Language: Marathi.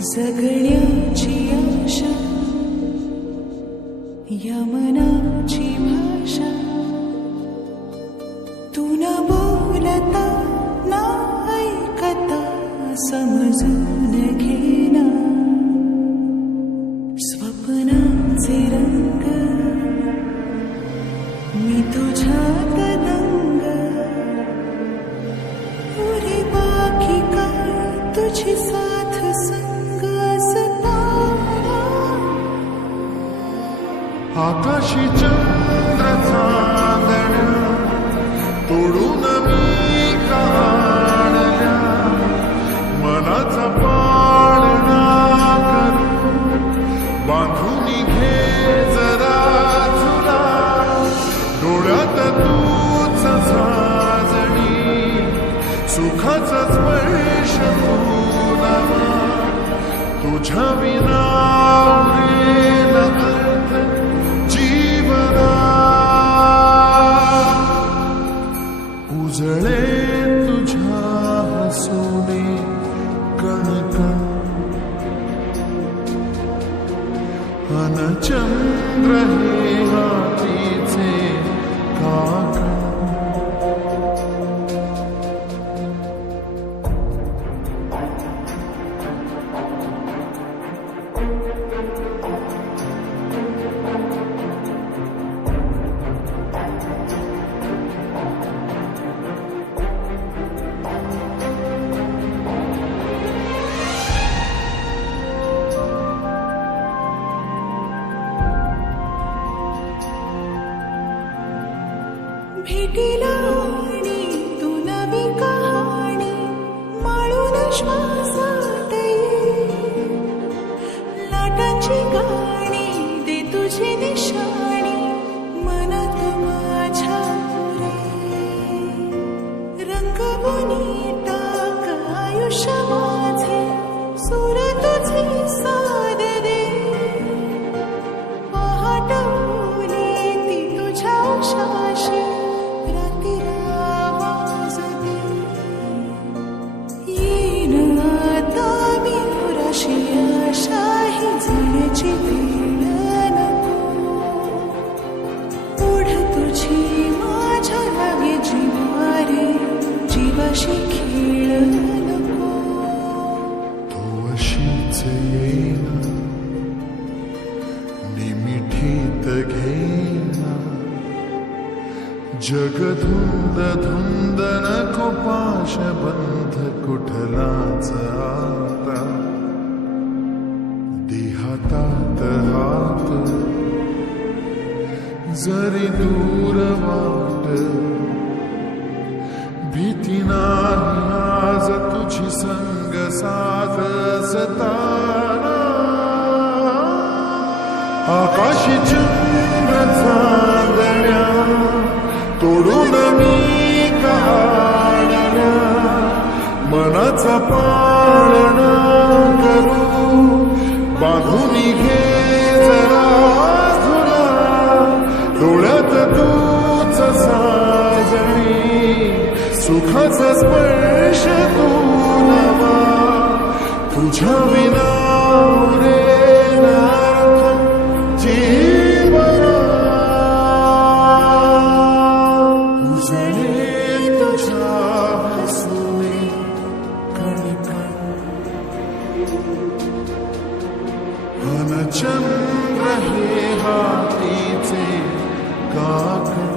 जगण्याची आशा या मनाची भाषा तू न बोलता ना ऐकता समजून घेना स्वप्नांचे रंग मी तुझ्यात दंग पुरे बाकी काय तुझी साथ संग असताना आकाशी चंद्र चांदण्या तोडून मी काढल्या मनाचा पाळणा करू बांधून घे जरा तुला डोळ्यात तूच साजणी सुखाचा स्पर्श तुला तुझ्या विना उरेल अर्थ जीवना उजळे तुझ्या हसूने कणकण अन चंद्र हे हातीचे काकण भेटीला आणि तू नवी कहाणी माळून श्वासात ये लाटांची गाणी दे तुझी निशाणी मनात माझ्या रे रंगवून टाक आयुष्य माझे सूर तुझे साद दे पहाट उलेती तुझ्या उशाशी शाही जाण्याची वेळ नको पुढ तुझी माझ्या लागे जीवारे जीवाशी खेळ नको तू अशीच येना निमिठीत घेना जग धुंद धुंद नको पाश बंध कुठलाच आता देहातात हात जरी दूर वाट भीती नाही आज तुझी संग साथ असताना आकाशी चंद्र चांदण्या तोडून मी काढल्या मनाचा पाळणा करू बांधून घे जरा तुला डोळ्यात तूच साजणी सुखाचा स्पर्श तुला तुझ्या विना उरेल अर्थ जीवना उजळे तुझ्या हसूने कणकण अन चंद्र हे हातीचे काकण